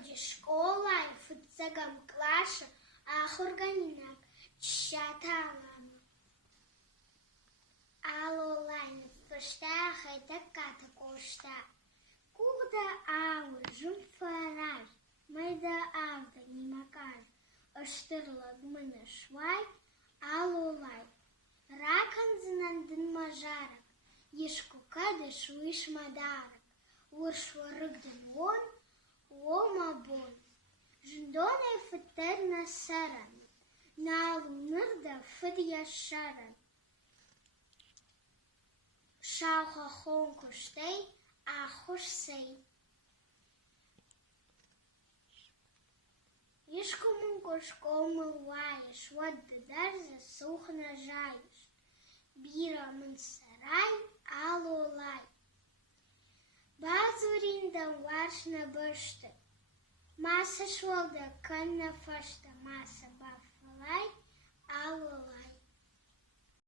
de școlai, fățăgăm clașă, ahorganinac, șatalama. Alolai ne făștea, haita cata coștea. Cuda aur, jum fărai, mai da avda nimacaj, ăștârlăg mână șoai, alolai. Racan zinan din majarac, ești cu căde șuiș mădarac, urșorâc din on, oma bun. Jindone fătărnă săran, nalu nârdă fădea șaran. Șauha honcu ștei, ahuș sei. Ești cu muncoș comă oaieș, văd de dărză suhnă jaiș. Bira în sărai, alolai. Bazurind-în varșnă băște, masă șoldă cănnă făște, masă bafălai,